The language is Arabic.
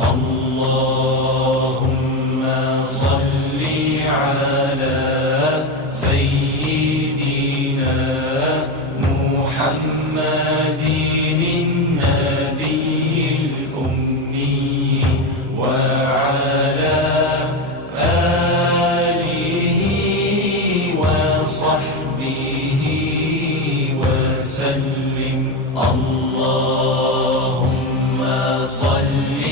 اللهم صل على سيدنا محمد النبي الأمي وعلى آله وصحبه وسلم. اللهم صل